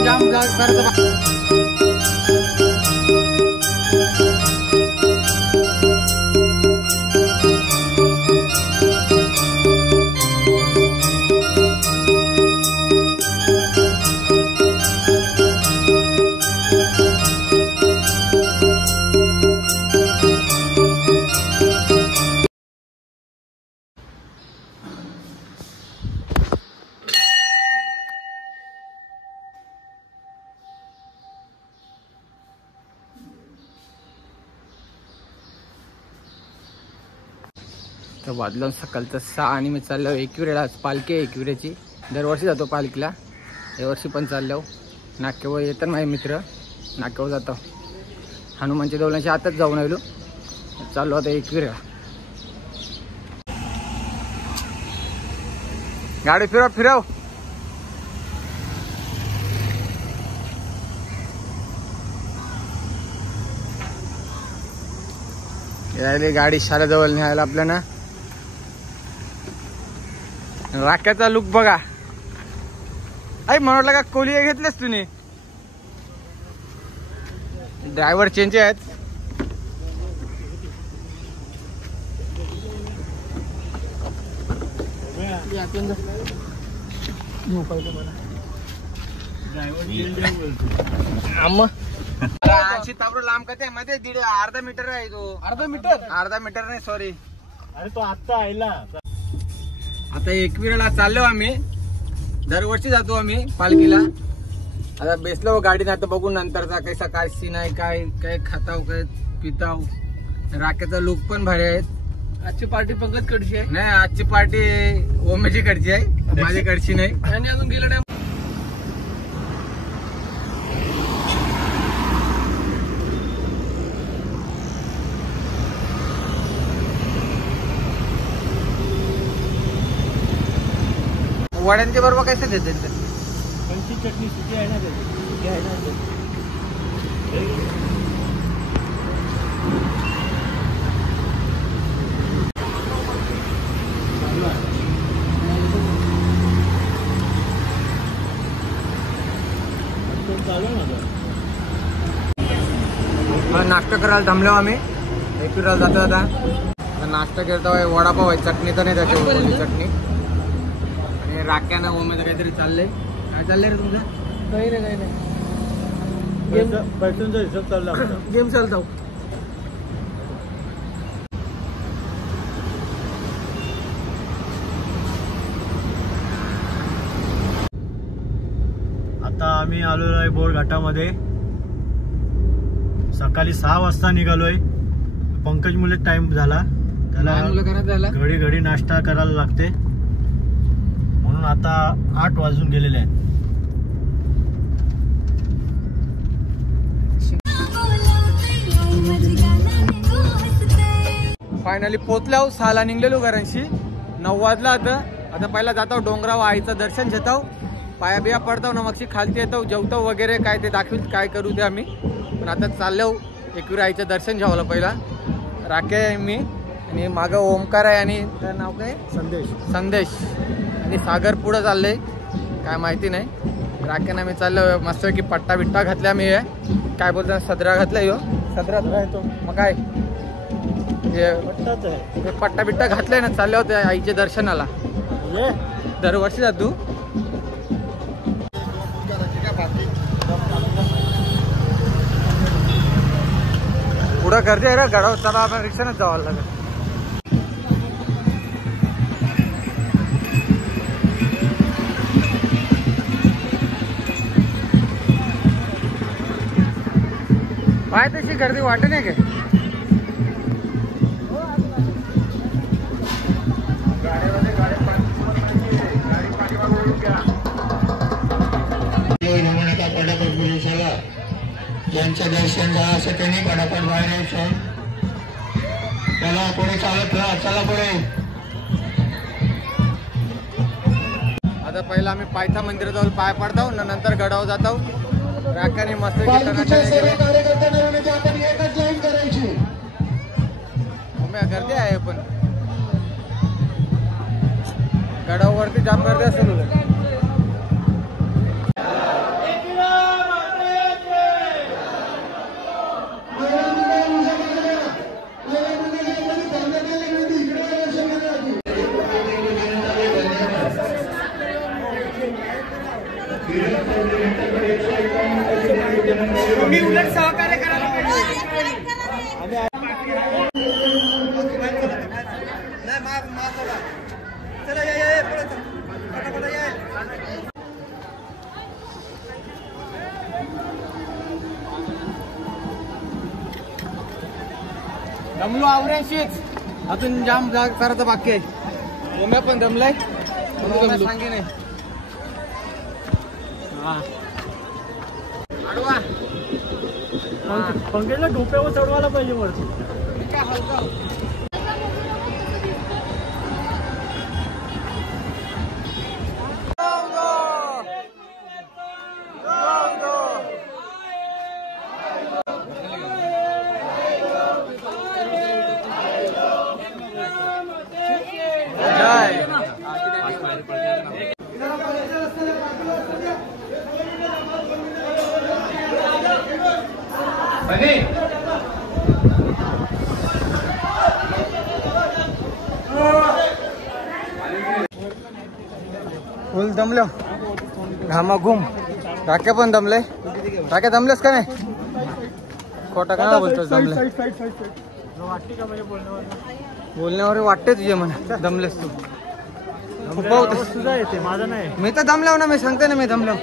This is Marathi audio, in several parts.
पण जाम करत. तर वाजलं सकाळचं 6 आणि मी चाललो एकविरेला. आज पालखी आहे एकविरेची. दरवर्षी जातो पालखीला, यावर्षी पण चाललो. नाक्यावर येतात माझे मित्र, नाक्यावर जातो. हनुमानच्या देवळांच्या आताच जाऊन आलो. चाललो आता एकविरेला. गाडी फिरव फिरव. यायला गाडी शाळेजवळ न्यायला आपल्याला. राख्याचा लुक बघा. आई म्हणलं का कोली घेतलेस तुम्ही? ड्रायव्हर चेंज आहेत. लांब कते मध्ये अर्धा मीटर आहे तो. अर्धा मीटर नाही, सॉरी. अरे तो आता आयला. आता एकविरेला चाललो आम्ही. दरवर्षी जातो आम्ही पालखीला. आता बेसलो गाडीत. आता बघू नंतरचा कैसा काय सीन आहे, काय काय खाताव काय पिताव. राख्याचा लुक पण भारी आहेत. आजची पार्टी पंकज कडची आहे. नाही, आजची पार्टी ओमेची कडची आहे, माझी कडची नाही. आणि अजून गेला नाही. वड्यांचे बरोबर कैसे देते? पंची चटणी सुकी आहे ना, सुकी आहे ना. नाश्ता करायला थांबलो आम्ही. एकविरेला जातो. आता नाश्ता करता वडापाव आहे. चटणी तर नाही त्याची चटणी. आणि राख्यानं ओमेचं काहीतरी चाललंय. काय चाललंय रे तुमचं? काही नाही, काही नाही. पैशांचा हिशोब चालला. गेम चालतो. आता आम्ही आलेलो आहे बोर घाटामध्ये. सकाळी 6 वाजता निघालोय. पंकज मुले टाइम झाला, त्याला घडी घडी नाश्ता करायला लागते, म्हणून आता 8 वाजून गेलेले आहेत. फायनली पोचलो. 6ला निघलेलो घरांशी. 9 वाजला. आता पहिला जातो डोंगरावर, आईचं दर्शन घेतो. पाया बिया पडतो ना, मग खालती येतो, जेवतो वगैरे. काय ते दाखवील काय करू ते आम्ही. पण आता चाललो एकविरा आईचं दर्शन घ्यावलं. पहिला राखे आहे मी, आणि मागं ओमकार आहे, आणि त्याचं नाव काय? संदेश. आणि सागर पुढं चाललंय, काय माहिती नाही. राख्यानं मी चाललो. मस्त की पट्टा बिट्टा घातल्या मी. काय बोलतो, सदरा घातलाय. सदरा येतो मग काय पट्टा बिट्टा घातलाय ना. चालले होते आईच्या दर्शनाला. दरवर्षी जातो. पुढं गर्दी आहे रे गडावर. चला आपण रिक्षानेच जावं लागेल. पाय तशी गर्दी वाटत नाही का? ज्यांचं दर्शन झालं असं त्यांनी पटापट बाहेर यायचं. त्याला पुढे चालत राहा. चला पुढे. आता पहिला आम्ही पायथा मंदिरात जाऊन पाय पडतो, नंतर गडावर जातो. राख्याने मस्त गर्दी आहे, पण गडावरती जाम गर्दी असेल. तुम्ही उलट सहकार्य करायला पाहिजे. दमलो आवऱ्याशीच अजून जाम जाग करायचं बाकी आहे. ओम्या पण दमलाय सांगे नाही. पंकजला डोक्यावर चढवायला पाहिजे वरती. फुल दमलो घामा घुम. राख्या पण दमले. राख्या दमलेस का नाही? खोटा का बोलतोस दमले? बोलण्यावर वाटते तुझे म्हणा दमलेस तू. तुझा येते माझा नाही. मी तर दमलाव ना. मी सांगते ना मी दमलाव.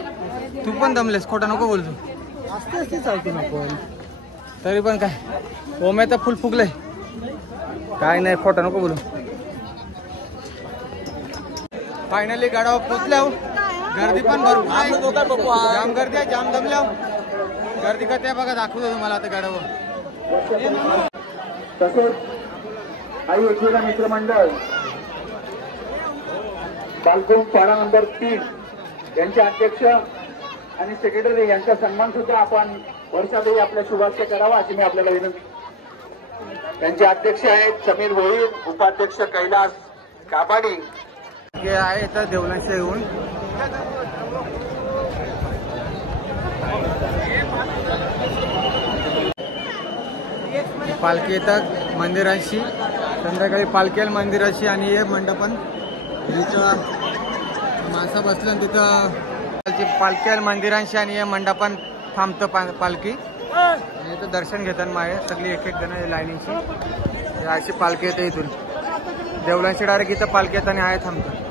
तू पण दमलेस. खोटा नको बोलतो. असते चालतो नको. तरी पण काय ओम्या तर फुल फुगलंय. काय नाही खोटा नको बोलू. फायनली गाडावर पोचल्यावर गर्दी पण भरपूर आहे. जाम गर्दी आहे. जाम दमल्यावर गर्दी करते बघा. दाखवतो तुम्हाला आता गाडावर. तसेच आई एकविरा मित्रमंडळ बालकुम पाडा नंबर 3 यांचे अध्यक्ष आणि सेक्रेटरी यांचा सन्मान सुद्धा आपण वर्षातही आपल्या शुभाशय करावा अशी मी आपल्याला विनंती. त्यांचे अध्यक्ष आहेत समीर भोईर, उपाध्यक्ष कैलास काबाडी हे आहे इथं देवलांशी येऊन. पालखी येतात मंदिरांशी. संध्याकाळी पालखी येईल मंदिराशी आणि हे मंडपन जिथं माणसं बसलं तिथं पालखी येईल मंदिरांशी आणि हे मंडपन थांबतं पालखी. आणि इथं दर्शन घेतात माये सगळी एक जण लाईनीची. अशी पालखी येते इथून देवलांशी डायरेक्ट इथं पालखी येत आणि आहे थांबतं.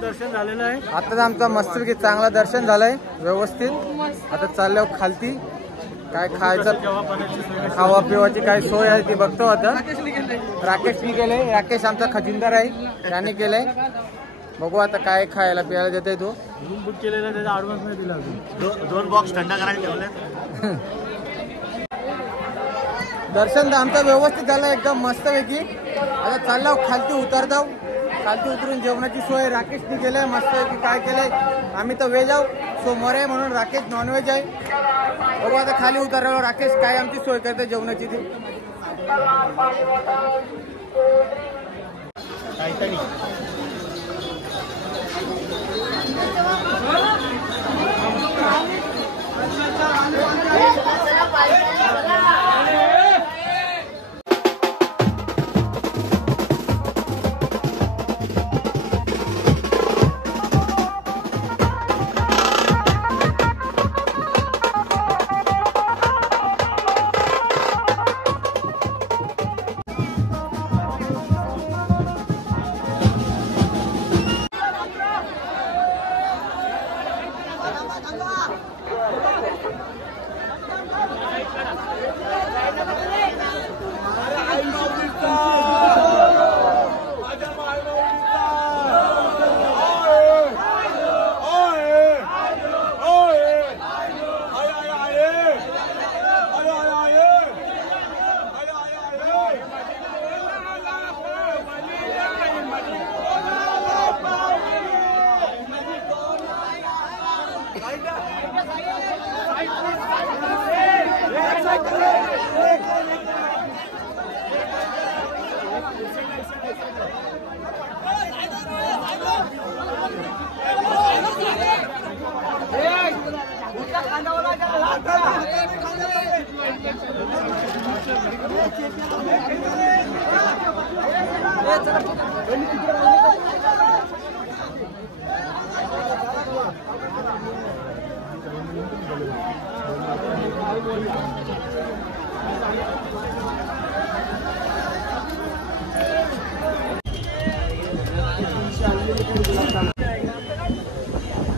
दर्शन झालेलं आहे. आता आमचं मस्तपैकी चांगलं दर्शन झालंय व्यवस्थित. आता चालल्यावर खालती काय खायचं खावा पिवाची काय सोय आहे ती बघतो. आता राकेशनी केले. राकेश आमचा खजिनदार आहे. त्याने केलंय. बघू आता काय खायला पियाला देते. तो रूम बुक केलेला त्याचा ऍडव्हान्स नाही दिला. 2 बॉक्स थंड करायला ठेवले. दर्शन तर आमचं व्यवस्थित झालं एकदम मस्तपैकी. आता चालल्यावर खालती उतरताव. खालती उतरून जेवणाची सोय राकेशनी केलंय मस्तपैकी. काय केलंय आम्ही तर व्हेज आहोत. सोमवार आहे म्हणून राकेश नॉनव्हेज आहे. बघू आता खाली उतरल्यावर राकेश काय आमची सोय करते जेवणाची ती. काहीतरी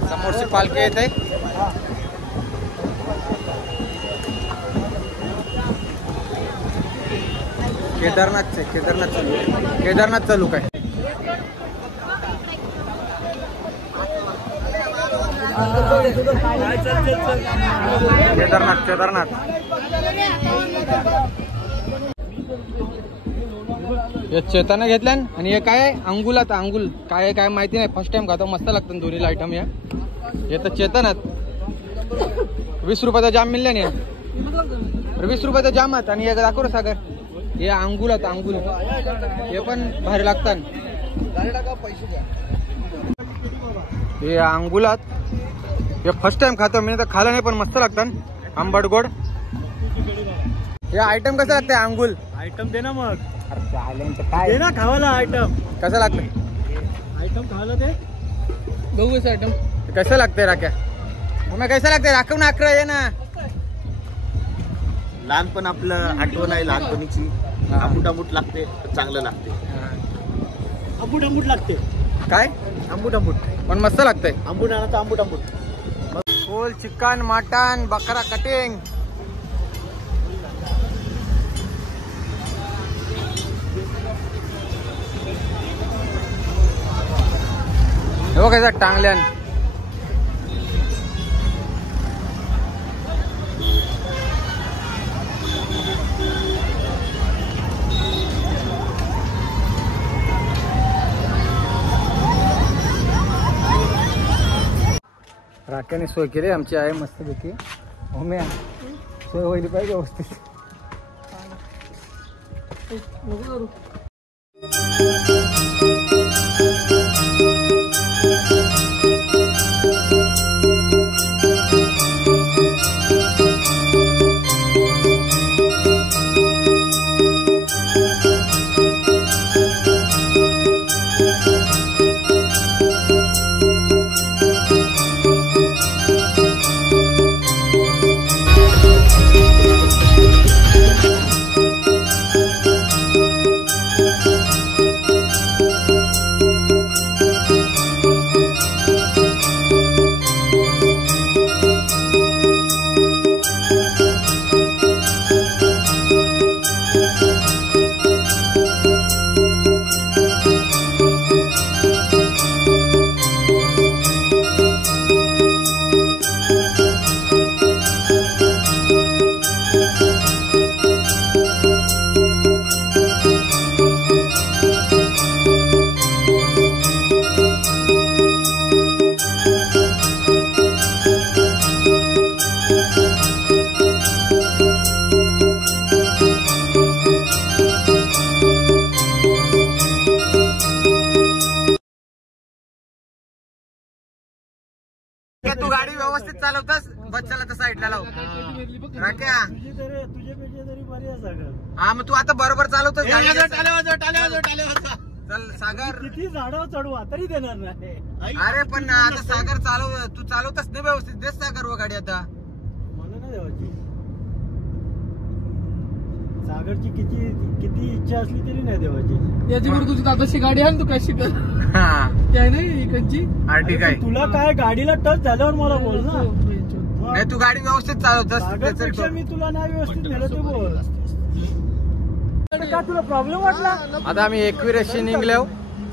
समोरची पालखी येत आहे. केदारनाथ चालू काय. केदारनाथ हे चेताना घेतल्यान आणि हे काय अंगुल काय काय माहिती नाही. फर्स्ट टाइम खातो. मस्त लागतं दोन्ही आयटम. हे तर चेतनात 20 रुपयाचा जाम मिळल्या नाही. 20 रुपयाचा जाम आहेत. आणि एक दाखव सागर. हे अंगुल हे पण भारी लागतात. हे अंगुलात हे फर्स्ट टाइम खातो मी. तर खाला नाही पण मस्त लागतात. आंबट गोड. हे आयटम कसं लागतंय अंगुल. आयटम दे ना मग. काय दे ना खावाला आयटम. कसं लागतं आयटम खावाला ते बघू. आयटम कसं लागतंय राख्या. मग कसं लागतंय राखव ना. 11 ये ना. लहानपण आपलं आठवण आहे लहानपणीची. आंबूट लागते. चांगलं लागते. आंबूट लागते. काय आंबूट पण मस्त लागतंय. आंबूट आणायचं. आंबूट फुल चिकन मटन बकरा कटिंग. हो कसा टांगल्यान. राख्याने सोय केली आमची आहे मस्त पैकी. होम्या सोय व्हायला पाहिजे व्यवस्थित. तू गाडी व्यवस्थित चालवतस. बच्चाला तर साईडला लाव. राख्या हा मग तू आता बरोबर चालवतोस. चल सागर. किती झाडावर चढवा तरी देणार नाही. अरे पण आता सागर तू चालवतच नाही व्यवस्थित. देस सागर व गाडी आता. मला नाही देवाची. सागरची किती इच्छा असली तरी नाही देवाची. याची बरोबर तुझी दादाची गाडी आहे ना. तू काय शिकल काय नाही इकडची. आर्टिका आहे. तुला काय गाडीला टच झाल्यावर मला बोल ना. नाही तू गाडी व्यवस्थित चालवतस. मी तुला नाही व्यवस्थित नेलं तू बोल. का तुला प्रॉब्लेम वाटला. आता आम्ही एकविरेशी निघलो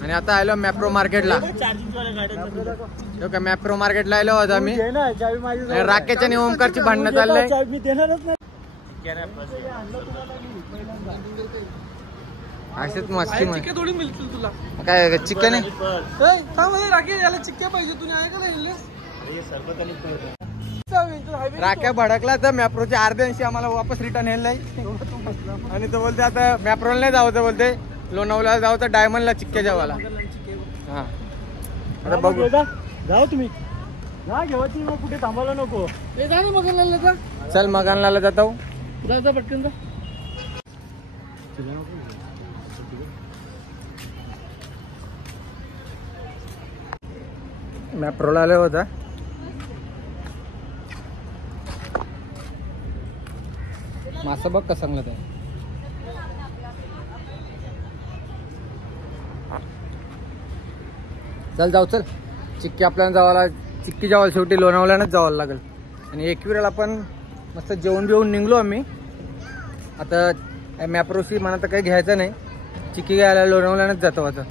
आणि आता आलो मॅप्रो मार्केटला. मॅप्रो मार्केटला आलो आता आम्ही. राकेच्या आणि ओमकारची भांडणं चाललंय. मी देणारच नाही. असेच मस्ती चिक्क्या थोडी मिळतील तुला. काय चिक्क्या नाही. राखे याला चिक्क्या पाहिजे. तुला ऐकायला राख्या भडकला तर मॅप्रोच्या अर्ध्यांशी आम्हाला वापस रिटर्न येईल नाही. आणि तो बोलते आता मॅप्रोला नाही जावं. बोलते लोणावळ्याला जावं तर डायमंडला चिक्क्या जावाला. हा आता बघू. जाऊ तुम्ही ना घेवायची. मग कुठे थांबायला नको. चल मगानला जातो. जा पटकन जा. मॅप्रोला आला होता. मासा बघ का चांगला ते. चल जाऊ चल. चिक्की आपल्याला जावाला चिक्की जावाला शेवटी लोणावळ्यानंच जावं लागेल. आणि एकविराला आपण मस्त जेवण बिवून निघलो आम्ही. आता मॅप्रोशी मला तर काही घ्यायचं नाही. चिक्की घ्यायला लोणावळ्यानंच जातो आता.